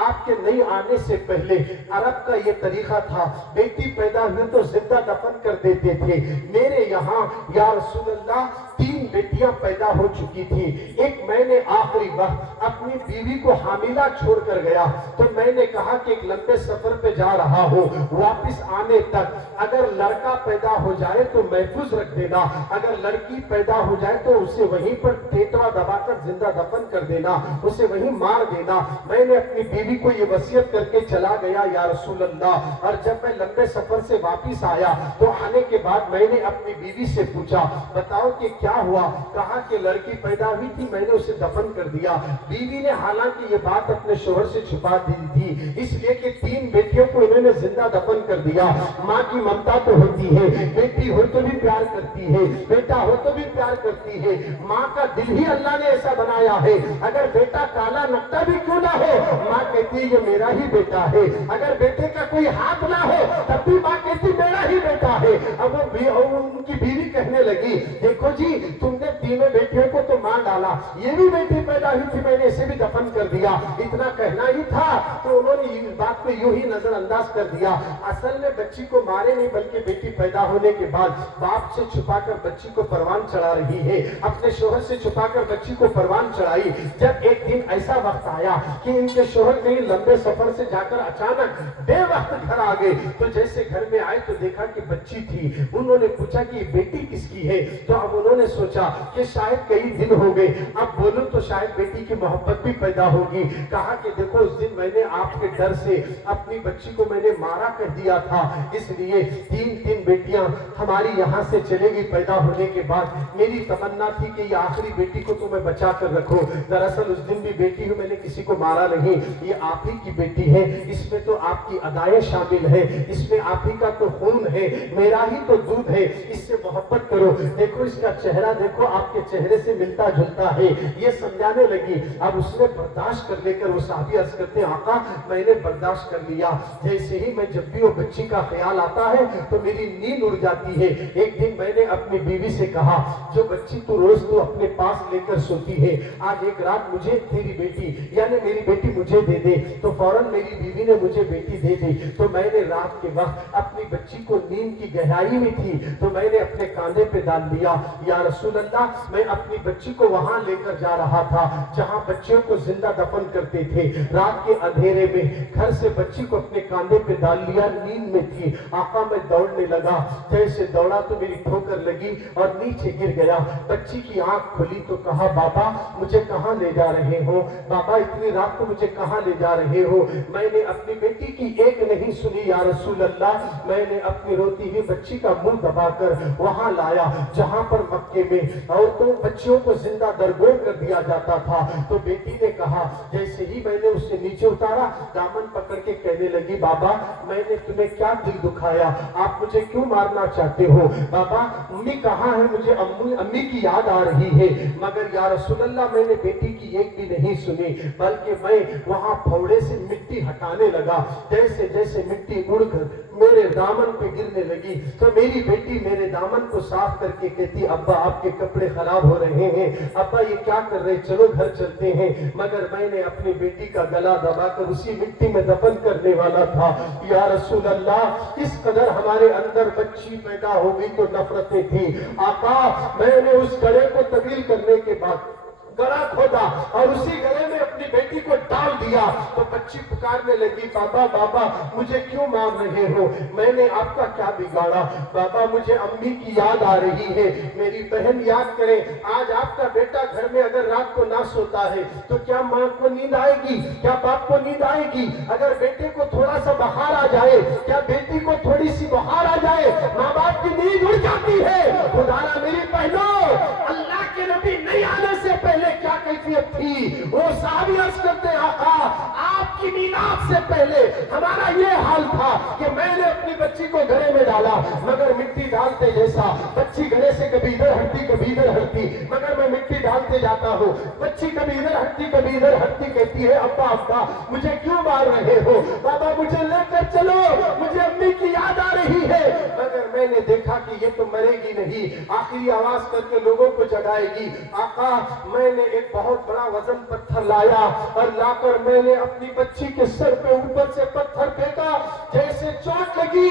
آپ کے نہیں آنے سے پہلے عرب کا یہ طریقہ تھا، بیٹی پیدا ہوئی تو زندہ دفن کر دیتے تھے۔ میرے یہاں یا رسول اللہ 3 بیٹیاں پیدا ہو چکی تھی۔ ایک میں نے آخری وقت اپنی بیوی کو حاملہ چھوڑ کر گیا تو میں نے کہا کہ ایک لمبے سفر پہ جا رہا ہوں، واپس آنے تک اگر لڑکا پیدا ہو جائے تو محفوظ رکھ دینا، اگر لڑکی پیدا ہو جائے تو اسے وہیں پر ٹیٹوا دبا کر زندہ دفن کر دینا، اسے وہیں مار دینا۔ میں نے اپنی بیوی کو یہ وصیت کر کے چلا گیا یا رسول اللہ۔ اور جب میں لمبے سفر سے واپس آیا تو آنے کے بعد میں نے اپنی بیوی سے پوچھا بتاؤ کہ کیا ہوا؟ کہا کہ لڑکی پیدا ہوئی تھی، میں نے اسے دفن کر دیا۔ بیوی نے حالانکہ یہ بات اپنے شوہر سے چھپا دی تھی، اس لیے کہ 3 بیٹیوں کو انہوں نے زندہ دفن کر دیا۔ ماں کی ممتا تو ہوتی ہے، بیٹی ہو تو بھی پیار کرتی ہے، بیٹا ہو تو بھی پیار کرتی ہے۔ ماں کا دل ہی اللہ نے ایسا بنایا ہے، اگر بیٹا کالا نقطہ بھی کیوں نہ ہو ماں کہتی ہے یہ میرا ہی بیٹا ہے، اگر بیٹے کا کوئی ہاتھ نہ ہو تب بھی ماں کہتی میرا ہی بیٹا ہے۔ اب ان کی بیوی کہنے لگی دیکھو جی تم نے 3 بیٹیوں کو تو مار ڈالا، یہ بھی بیٹی پیدا ہوئی تھی میں نے اسے بھی دفن کر دیا، اتنا کہنا ہی تھا۔ تو انہوں نے اس بات کو یوں ہی نظر انداز کر دیا، اصل میں بچی کو مارے نہیں بلکہ بیٹی پیدا ہونے کے بعد باپ سے چھپا کر بچی کو پروان چڑھا رہی ہے، اپنے شوہر سے چھپا کر بچی کو پروان چڑھائی۔ جب ایک دن ایسا وقت آیا کہ ان کے شوہر کہیں لمبے سفر سے جا کر اچانک بے وقت گھر آ گئے تو جیسے گھر میں آئے تو دیکھا کہ بچی تھی۔ انہوں نے پوچھا کہ یہ بیٹی کس کی ہے؟ تو اب انہوں نے سوچا کہ شاید کئی دن ہو گئے، اب بولوں تو شاید بیٹی کی محبت بھی پیدا ہوگی۔ کہا کہ دیکھو اس دن میں نے آپ کے ڈر سے اپنی بچی کو میں نے مارا کر دیا تھا، اس لیے 3 بیٹیاں ہماری یہاں سے چلے گی پیدا ہونے کے بعد۔ میری تمنا تھی کہ یہ آخری بیٹی کو تو میں بچا کر رکھوں، دراصل اس دن بھی بیٹی ہوں، میں نے کسی کو مارا نہیں، یہ آپ ہی کی بیٹی ہے، اس میں تو آپ کی ادائیں شامل ہے، اس میں آپ ہی کا تو خون ہے، میرا ہی تو دودھ ہے، اس سے محبت کرو۔ دیکھو اس کا چہرہ چہرہ دیکھو آپ کے چہرے سے ملتا جلتا ہے، یہ سمجھانے لگی۔ اب اس نے برداشت کر لے کر وہ صحابی عرض کرتے ہیں آقا میں نے برداشت کر لیا، جیسے ہی میں جب بھی وہ بچی کا خیال آتا ہے تو میری نیند اڑ جاتی ہے۔ ایک دن میں نے اپنی بیوی سے کہا جو بچی تو روز تو اپنے پاس لے کر سوتی ہے، آج ایک رات مجھے تیری بیٹی یعنی میری بیٹی مجھے دے دے، تو فوراً میری بیوی نے مجھے بیٹی دے دی۔ تو میں نے رات کے وقت اپنی بچی کو نیند کی گہرائی میں تھی تو میں نے اپنے کاندھے پہ ڈال لیا، یا رسول اللہ میں اپنی بچی کو وہاں لے کر جا رہا تھا جہاں بچیوں کو زندہ دفن کرتے تھے۔ رات کے اندھیرے میں گھر سے بچی کو اپنے کاندھے پہ ڈال لیا، نیند میں تھی۔ آقا میں دوڑنے لگا، جیسے دوڑا تو میری ٹھوکر لگی اور نیچے گر گیا۔ بچی کی آنکھ کھلی تو کہا بابا مجھے کہاں لے جا رہے ہو، بابا اتنی رات کو مجھے کہاں لے جا رہے ہو؟ میں نے اپنی بیٹی کی ایک نہیں سنی یا رسول اللہ، میں نے اپنی روتی ہوئی بچی کا منہ دبا کر وہاں لایا جہاں پر مکے میں عورتوں بچیوں کو زندہ درگور کر دیا جاتا تھا۔ تو بیٹی نے کہا، جیسے ہی میں نے اسے نیچے اتارا دامن پکڑ کے کہنے لگی بابا میں نے تمہیں کیا دل دکھایا، آپ مجھے کیوں مارنا چاہتے ہو؟ بابا امی کہاں ہے، مجھے امی کی یاد آ رہی ہے، مگر یا رسول اللہ میں نے بیٹی کی ایک بھی نہیں سنی، بلکہ میں وہاں پھوڑے سے مٹی ہٹانے لگا۔ جیسے جیسے مٹی اڑ کر میرے دامن پہ گرنے لگی تو میری بیٹی میرے دامن کو صاف کر کے کہتی ابا آپ کے کپڑے خراب ہو رہے ہیں، ابا یہ کیا کر رہے، چلو گھر چلتے ہیں۔ مگر میں نے اپنی بیٹی کا گلا دبا کر اسی مٹی میں دفن کرنے والا تھا۔ یا رسول اللہ اس قدر ہمارے اندر بچی پیدا ہو گئی تو نفرتیں تھی۔ آقا میں نے اس گڑے کو طویل کرنے کے بعد گڑا کھودا اور اسی گڑے میں اپنی بیٹی کو ڈال دیا تو بچی پکارنے لگی بابا بابا مجھے کیوں مار رہے ہو، میں نے آپ کا کیا بگاڑا؟ بابا مجھے امی کی یاد آ رہی ہے، میری بہن یاد کرے آج آپ کا بیٹا گھر میں اگر رات کو نہ سوتا ہے تو کیا ماں کو نیند آئے گی، کیا باپ کو نیند آئے گی؟ اگر بیٹے کو تھوڑا سا بخار آ جائے، کیا بیٹی کو تھوڑی سی بخار آ جائے، ماں باپ کی نیند اڑ جاتی ہے۔ خدایا میری بہنوں اللہ کے نبی نہیں آنے سے پہلے کیا کیفیت تھی؟ وہ صحابی عرض کرتے ہیں آقا آپ کی میلاد سے پہلے ہمارا یہ حال تھا کہ میں نے اپنی بچی کو گھڑے میں ڈالا، مگر مٹی ڈالتے جیسا بچی گھڑے سے کبھی ادھر ہٹتی کبھی ادھر ہٹتی، مگر میں مٹی ڈالتے جاتا ہوں، بچی کبھی ادھر ہٹتی کبھی ادھر ہٹتی، کہتی ہے ابا ابا مجھے کیوں مار رہے ہو، بابا مجھے لے کر چلو مجھے امی کی یاد آ رہی ہے۔ مگر میں نے دیکھا کہ یہ تو مرے گی نہیں، آخری آواز کر کے لوگوں کو جگائے گی۔ آقا میں نے ایک بہت بڑا وزن پتھر لایا اور لا کر میں نے اپنی بچی کے سر پہ اوپر سے پتھر پھینکا، جیسے چوٹ لگی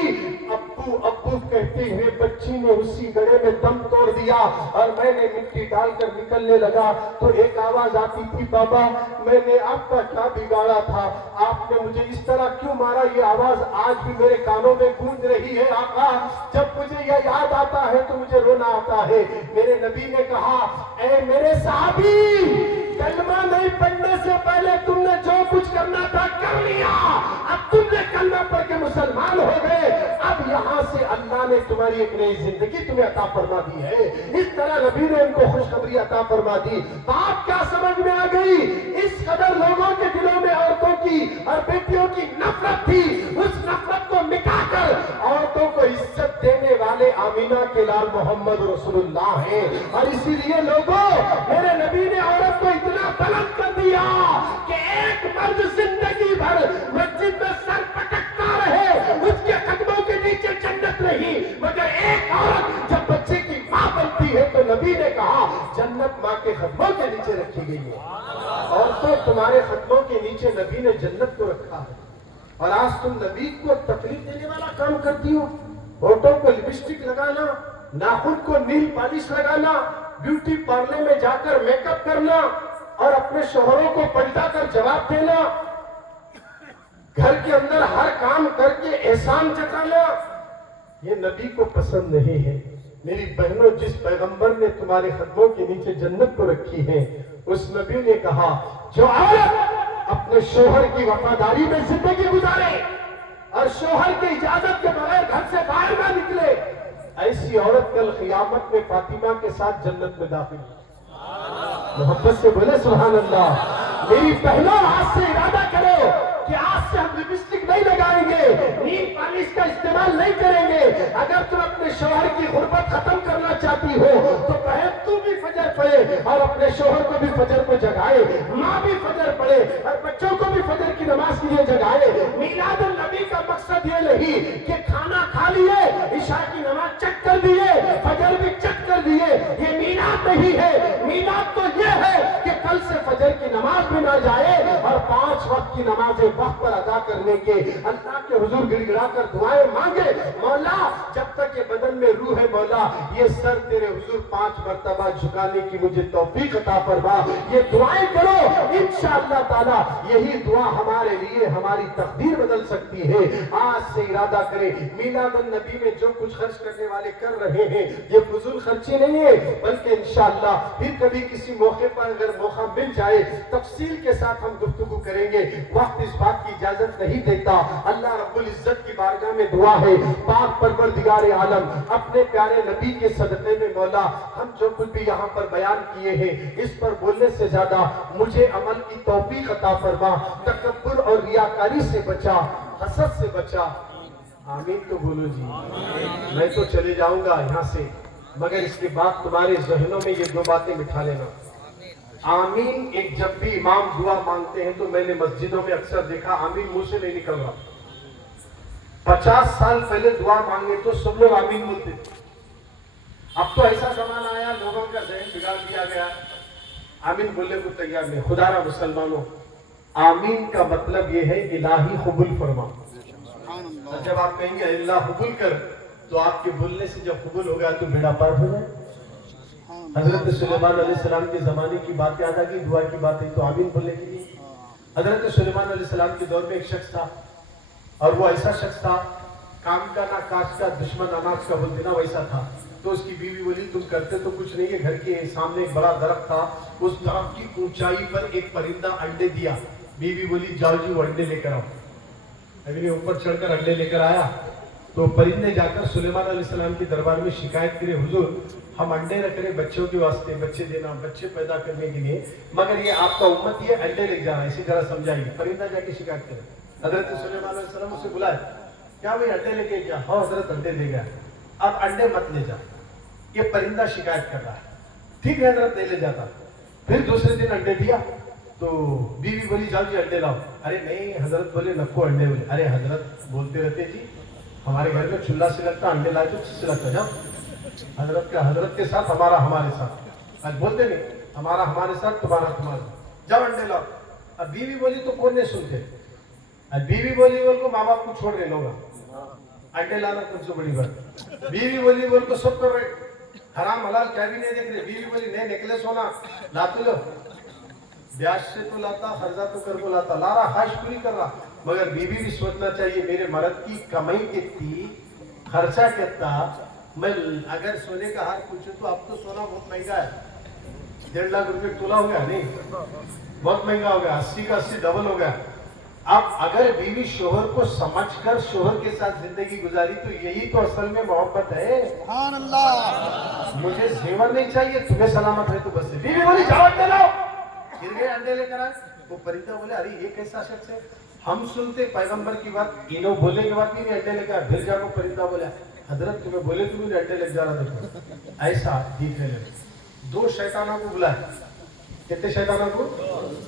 ابو ابو کہتے ہوئے بچی نے اسی گڑھے میں دم توڑ دیا اور میں نے مٹی ڈال کر نکلنے لگا تو ایک آواز آتی تھی بابا میں نے آپ کا کیا بگاڑا تھا، آپ نے مجھے اس طرح کیوں مارا؟ یہ آواز آج بھی میرے کانوں میں گونج رہی ہے۔ آقا جب مجھے یہ یاد آتا ہے تو مجھے رونا آتا ہے۔ میرے نبی نے کہا اے میرے صحابی کلمہ نہیں پڑھنے سے پہلے تم نے جو کچھ کرنا تھا کر لیا، اب تم نے کلمہ پڑھ کے مسلمان ہو گئے، اب یہاں سے اللہ نے تمہاری ایک نئی زندگی تمہیں عطا فرما دی ہے۔ اس طرح نبی نے ان کو خوشخبری عطا فرما دی۔ بات کیا سمجھ میں آ گئی؟ اس قدر لوگوں کے دلوں میں عورتوں کی اور بیٹیوں کی نفرت تھی، اس نفرت کو مٹا کر عورتوں کو عزت دینے والے آمینہ کے لال محمد رسول اللہ ہیں۔ اور اسی لیے لوگوں میرے نبی نے عورت کو اتنا بلند کر دیا کہ ایک مرد زندگی بھر مسجد میں سر پٹکتا رہے اس کے قدموں کے نیچے جنت نہیں، مگر ایک عورت جب بچے کی ماں بنتی ہے تو نبی نے کہا جنت ماں کے قدموں کے نیچے رکھی گئی ہے۔ عورتوں تمہارے قدموں کے نیچے نبی نے جنت کو رکھا ہے، اور آج تم نبی کو تکلیف دینے والا کام کرتی ہو۔ ہونٹوں کو لپسٹک لگانا، ناخن کو نیل پالش لگانا، بیوٹی پارلر میں جا کر میک اپ کرنا اور اپنے شوہروں کو پلٹا کر جواب دینا، گھر کے اندر ہر کام کر کے احسان جتانا، یہ نبی کو پسند نہیں ہے۔ میری بہنوں جس پیغمبر نے تمہارے قدموں کے نیچے جنت کو رکھی ہے اس نبی نے کہا جو عورت اپنے شوہر کی وفاداری میں زندگی گزارے اور شوہر کی اجازت کے بغیر گھر سے باہر نہ نکلے، ایسی عورت کل قیامت میں فاطمہ کے ساتھ جنت میں داخل ہے۔ محبت سے بولے سبحان اللہ۔ میری بہنوں آج سے ارادہ کرو کہ آج سے ہم لپسٹک نہیں لگائیں گے, نیل پالش کا استعمال نہیں کریں گے. اگر تم اپنے شوہر کی غربت ختم کرنا چاہتی ہو تو بہن تو بھی فجر پڑھے اور اپنے شوہر کو بھی فجر کو جگائے, ماں بھی فجر پڑھے اور بچوں کو بھی فجر کی نماز کے لیے جگائے. میلاد النبی کا مقصد یہ نہیں کہ کھانا کھا لیے, عشاء کی نماز چک کر دیے, فجر بھی چک کر دیے, یہ میلاد نہیں ہے. میلاد تو یہ ہے کہ کل سے فجر کی نماز بھی نہ جائے اور 5 وقت کی نمازیں وقت پر ادا کرنے کے اللہ کے حضور گڑ گڑا کر دعائیں مانگے. مولا جب تک یہ بدن میں روح ہے مولا, یہ سر تیرے حضور 5 مرتبہ جھکانے کی مجھے توفیق عطا فرما. یہ دعائیں کرو, انشاءاللہ تعالی یہی دعا ہمارے لیے ہماری تقدیر بدل سکتی ہے. آج سے ارادہ کریں, میلاد النبی میں جو کچھ خرچ کرنے والے کر رہے ہیں یہ فضول خرچی نہیں ہے, بلکہ انشاءاللہ پھر کبھی کسی موقع پر اگر موقع مل جائے تفصیل کے ساتھ ہم گفتگو کریں گے. وقت اس بات کی اجازت نہیں دیتا. اللہ رب العزت کی بارگاہ میں دعا ہے, پاک پروردگار عالم اپنے پیارے نبی کے صدقے میں مولا ہم جو کچھ بھی یہاں پر بیان کیے ہیں اس پر بولنے سے زیادہ مجھے عمل کی توفیق عطا فرما. تکبر اور ریاکاری سے بچا, حسد سے بچا. آمین تو بولو جی. میں تو چلے جاؤں گا یہاں سے, مگر اس کے بعد تمہارے ذہنوں میں یہ 2 باتیں بٹھا لینا. آمین ایک جب بھی امام دعا مانگتے ہیں تو میں نے مسجدوں میں اکثر دیکھا آمین منہ سے نہیں نکل رہا. 50 سال پہلے دعا مانگے تو سب لوگ آمین بولتے تھے. اب تو ایسا زمانہ آیا لوگوں کا ذہن بگاڑ دیا گیا, آمین بولنے کو تیار نہیں. خدا را مسلمانوں, آمین کا مطلب یہ ہے الہی قبول فرما. جب آپ کہیں گے اللہ قبول کر تو آپ کے بولنے سے جب قبول ہوگا تو بیڑا پار ہو جائے. حضرت سلیمان علیہ السلام کے زمانے کی بات یاد آ گئی, دعا کی بات ہے تو آمین بولنے کے لیے. حضرت سلیمان علیہ السلام کے دور میں ایک شخص تھا اور وہ ایسا شخص تھا کام کا نہ کاج کا, دشمن اناج کا بولتے نا ویسا تھا. تو اس کی بیوی بولی تم کرتے تو کچھ نہیں ہے, گھر کے سامنے ایک بڑا درخت تھا, اس درخت کی اونچائی پر ایک پرندہ انڈے دیا. بیوی بولی جاؤ جی وہ انڈے لے کر آؤ. ابھی اوپر چڑھ کر انڈے لے کر آیا تو پرندے جا کر سلیمان علیہ السلام کے دربار میں شکایت کرے, حضور ہم انڈے رکھ رہے بچوں کے واسطے, بچے دینا, بچے پیدا کرنے کے لیے, مگر یہ آپ کا امت یہ انڈے لے جا رہا ہے, اسی طرح سمجھائیے. پرندہ جا کے شکایت کرے. حضرت سلیمان علیہ السلام اسے بلائے, کیا بھائی انڈے لے کے گیا؟ ہاں حضرت انڈے لے گیا. اب انڈے مت لے جا, یہ پرندہ شکایت کر رہا ہے. ٹھیک ہے حضرت لے جاتا. پھر دوسرے دن انڈے دیا تو بیوی بولی جاؤ جی انڈے لاؤ. ارے نہیں حضرت بولے نکو انڈے. بولے ارے حضرت بولتے رہتے جی ہمارے گھر میں چولہا سے لگتا, انڈے لائے تو چیز سے لگتا. جاؤ حضرت کے ساتھ ہمارا ہمارے ساتھ, آج بولتے نہیں ہمارا ہمارے ساتھ تمہارا تمہارے, جاؤ انڈے لاؤ. اب بیوی بولی تو کون نہیں سنتے. اب بیوی بولی بول کو ماں باپ کو چھوڑ رہے لوگ, انڈے لانا کون سے بڑی بات. بیوی بولی بول کو سب کر رہے, حرام حلال کیا بھی نہیں دیکھ رہے. بیوی بولی نہیں نکلے سونا لاتے لو, بیاج سے تو لاتا, خرچہ تو کر کو لاتا, لا رہا, خواہش پوری کر رہا. مگر بیوی بھی سوچنا چاہیے میرے مرد کی کمائی کتنی, خرچہ کتنا. میں اگر سونے کا ہار پوچھوں تو اب تو سونا بہت مہنگا ہے, 1.5 لاکھ روپے تولا ہو گیا. نہیں بہت مہنگا ہو گیا, 80 کا 80 ڈبل ہو گیا. اب اگر بیوی شوہر کو سمجھ کر شوہر کے ساتھ زندگی گزاری تو یہی تو اصل میں محبت ہے. سبحان اللہ. مجھے زیور نہیں چاہیے, تمہیں سلامت ہے تو بس. بیوی بولی جاؤ انڈے لاؤ. گر گئے انڈے لے کر آئے. وہ پرندہ بولے ارے یہ کیسا شخص ہے, ہم سنتے پیغمبر کی بات, انہوں بولنے کے بعد بھی نہیں انڈے لے کر. پھر جا کو پرندہ بولا حضرت تمہیں بولے تمہیں نے انڈے لے جا رہا تھا. ایسا دیکھنے لگے. 2 شیطانوں کو بلائے. کتنے شیطانوں کو؟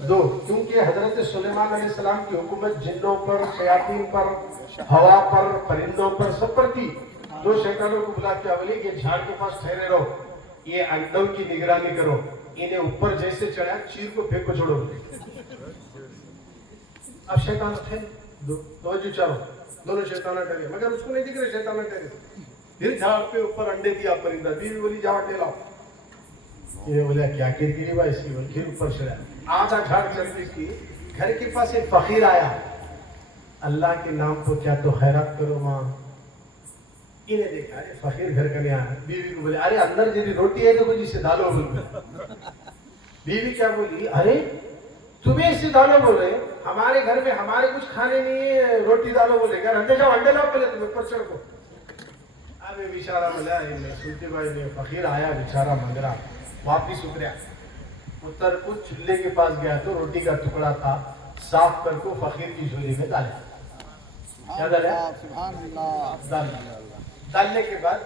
2. کیونکہ حضرت سلیمان علیہ السلام کی حکومت جنوں پر, شیاطین پر, ہوا پر, پرندوں پر, سب پر تھی. 2 شیطانوں کو بلا کے بولے کہ جھاڑ کے پاس ٹھہرے رہو, یہ انڈوں کی نگرانی کرو. انہیں اوپر جیسے چڑھا چیر کو پھینک کو چھوڑو. اب شیطان تھے 2, توجہ چلو, دونوں شیطانہ ٹھہرے, مگر اس کو نہیں دکھ رہے شیطانہ ٹھہرے. پھر جھاڑ پہ اوپر انڈے دیا پرندہ. بیوی بولی جاؤ انڈے لاؤ. یہ بولے کیا کرکری بھائی, اس کی بول. پھر اوپر چڑھا, آدھا جھاڑ چڑھنے کی. گھر کے پاس ایک فقیر آیا, اللہ کے نام کو کیا تو خیرات کرو ماں. انہیں دیکھا ارے فقیر گھر کا نہیں آیا. بیوی کو بولے ارے اندر جی روٹی ہے تو جسے دالو بول. بیوی کیا بولی ارے تمہیں اس سے دالو بول رہے, ہمارے گھر میں ہمارے کچھ کھانے نہیں ہے, روٹی دالو بولے. گھر اندر جاؤ انڈے لاؤ پہلے, تمہیں اوپر چڑھ کو. اب یہ بیچارہ ملا, سنتے بھائی نے فقیر آیا بیچارہ مندرا, واپس اتریا. اتر کچھ چولہے کے پاس گیا تو روٹی کا ٹکڑا تھا, صاف کر کو فقیر کی جھولی میں ڈالے. کیا ڈالا؟ ڈالنے کے بعد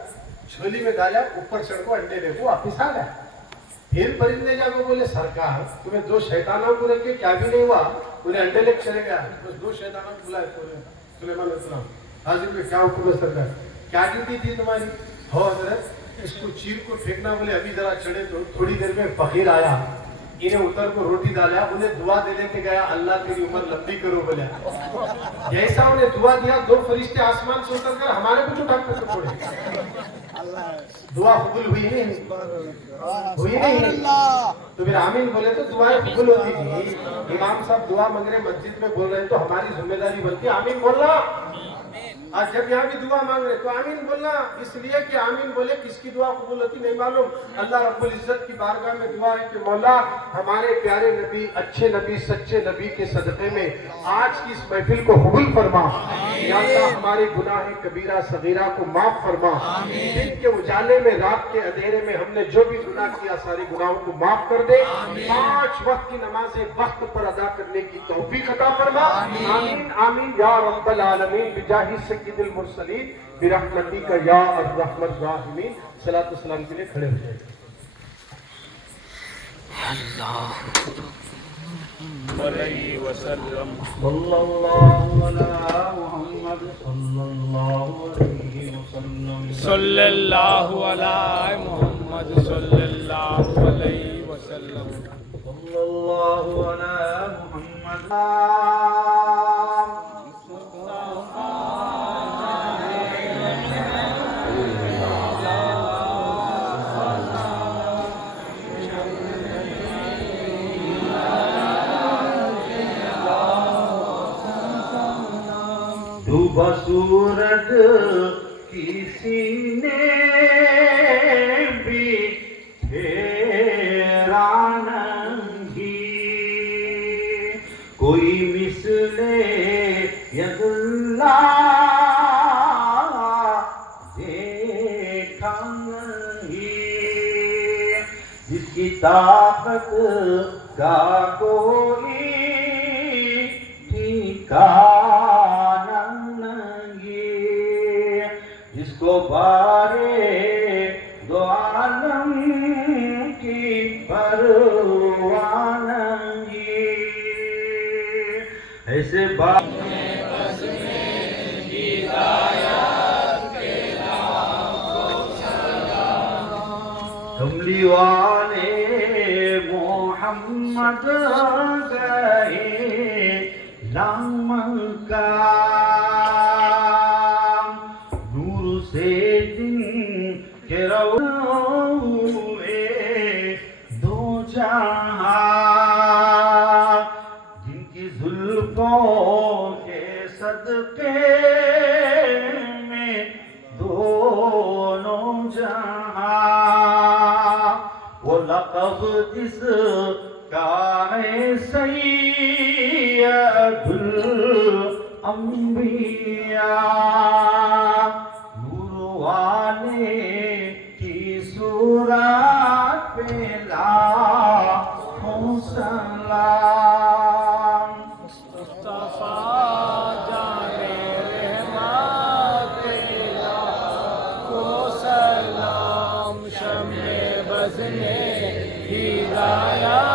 جھولی میں ڈالا, اوپر چڑھ کو انڈے لے کو واپس آ گیا. پھر پرندے جا کو بولے سرکار تمہیں 2 شیطانوں کو رکھ کے کیا بھی نہیں ہوا, انہیں انڈے لے چلے گیا. بس 2 شیطانوں کو بلائے سلیمان علیہ السلام, حاضر میں کیا حکم ہے سرکار, کیا ڈیوٹی تھی تمہاری؟ ہو حضرت اس کو چیر کو پھینکنا. بولے ابھی ذرا چڑھے تو تھوڑی دیر میں فقیر آیا, انہیں اتر کو روٹی ڈالا, انہیں دعا دینے کے گیا اللہ تیری عمر لمبی کرو بولے. جیسا انہیں دعا دیا 2 فرشتے آسمان سے اتر کر ہمارے کچھ اٹھا کر چھوڑے. دعا قبول ہوئی نہیں, ہوئی نہیں. تو پھر آمین بولے تو دعائیں قبول ہوتی تھی. امام صاحب دعا مانگ رہے مسجد میں بول رہے ہیں تو ہماری ذمہ داری بنتی ہے آمین بولنا. آج جب یہاں بھی دعا مانگ رہے تو آمین بولنا, اس لیے کہ آمین بولے کس کی دعا قبول ہوتی نہیں معلوم. اللہ رب العزت کی بارگاہ میں دعا ہے کہ مولا ہمارے پیارے نبی, اچھے نبی, سچے نبی کے صدقے میں آج کی اس محفل کو قبول فرما. یا اللہ ہمارے گناہ کبیرہ صغیرہ کو معاف فرما. دن کے اجالے میں, رات کے اندھیرے میں ہم نے جو بھی گناہ کیا سارے گناہوں کو معاف کر دے. 5 وقت کی نمازیں وقت پر ادا کرنے کی توفیق عطا فرما. آمین آمین یا رب العالمین بجاہ سید المرسلین برحمتک یا ارحم الراحمین. صلاۃ و سلام کے لیے کھڑے ہو جائیں. علیہ وسلم صلی اللہ علی محمد صلی اللہ علیہ وسلم. صلی اللہ علی محمد صلی اللہ علیہ وسلم. صلی اللہ علی محمد. ڈوبا سورج کسی نے بھی پھیرا نہیں, کوئی مثل ید اللہ دیکھا نہیں, جس کی طاقت کا کوئی ٹھکانہ نہیں, جس کو بارے دو عالم کی پرواہ نہیں, ایسے بات کملی والے محمد گئے لامن کا, نور سے دن کے روئے 2 جہاں, جن کی زلفوں کے صدقے میں دونوں جہاں, وہ لقب جس کا ہے سید الانبیاء, نور والے کی صورت پہ لاکھوں سلام. مصطفیٰ جانے رحمت پہ لاکھوں سلام, شمع بز میں ہدایت